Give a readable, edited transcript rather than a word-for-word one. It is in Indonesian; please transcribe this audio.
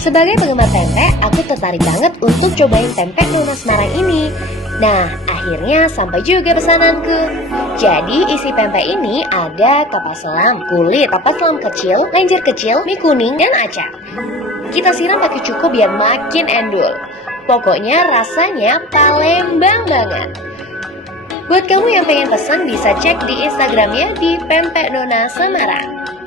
Sebagai penggemar tempe, aku tertarik banget untuk cobain tempe Nona Semarang ini. Nah, akhirnya sampai juga pesananku. Jadi, isi pempek ini ada kapas selam, kulit, kapas selam kecil, lenjer kecil, mie kuning, dan acar. Kita siram pakai cuko biar makin endul. Pokoknya rasanya Palembang banget. Buat kamu yang pengen pesan bisa cek di Instagramnya di Pempek Nona Semarang.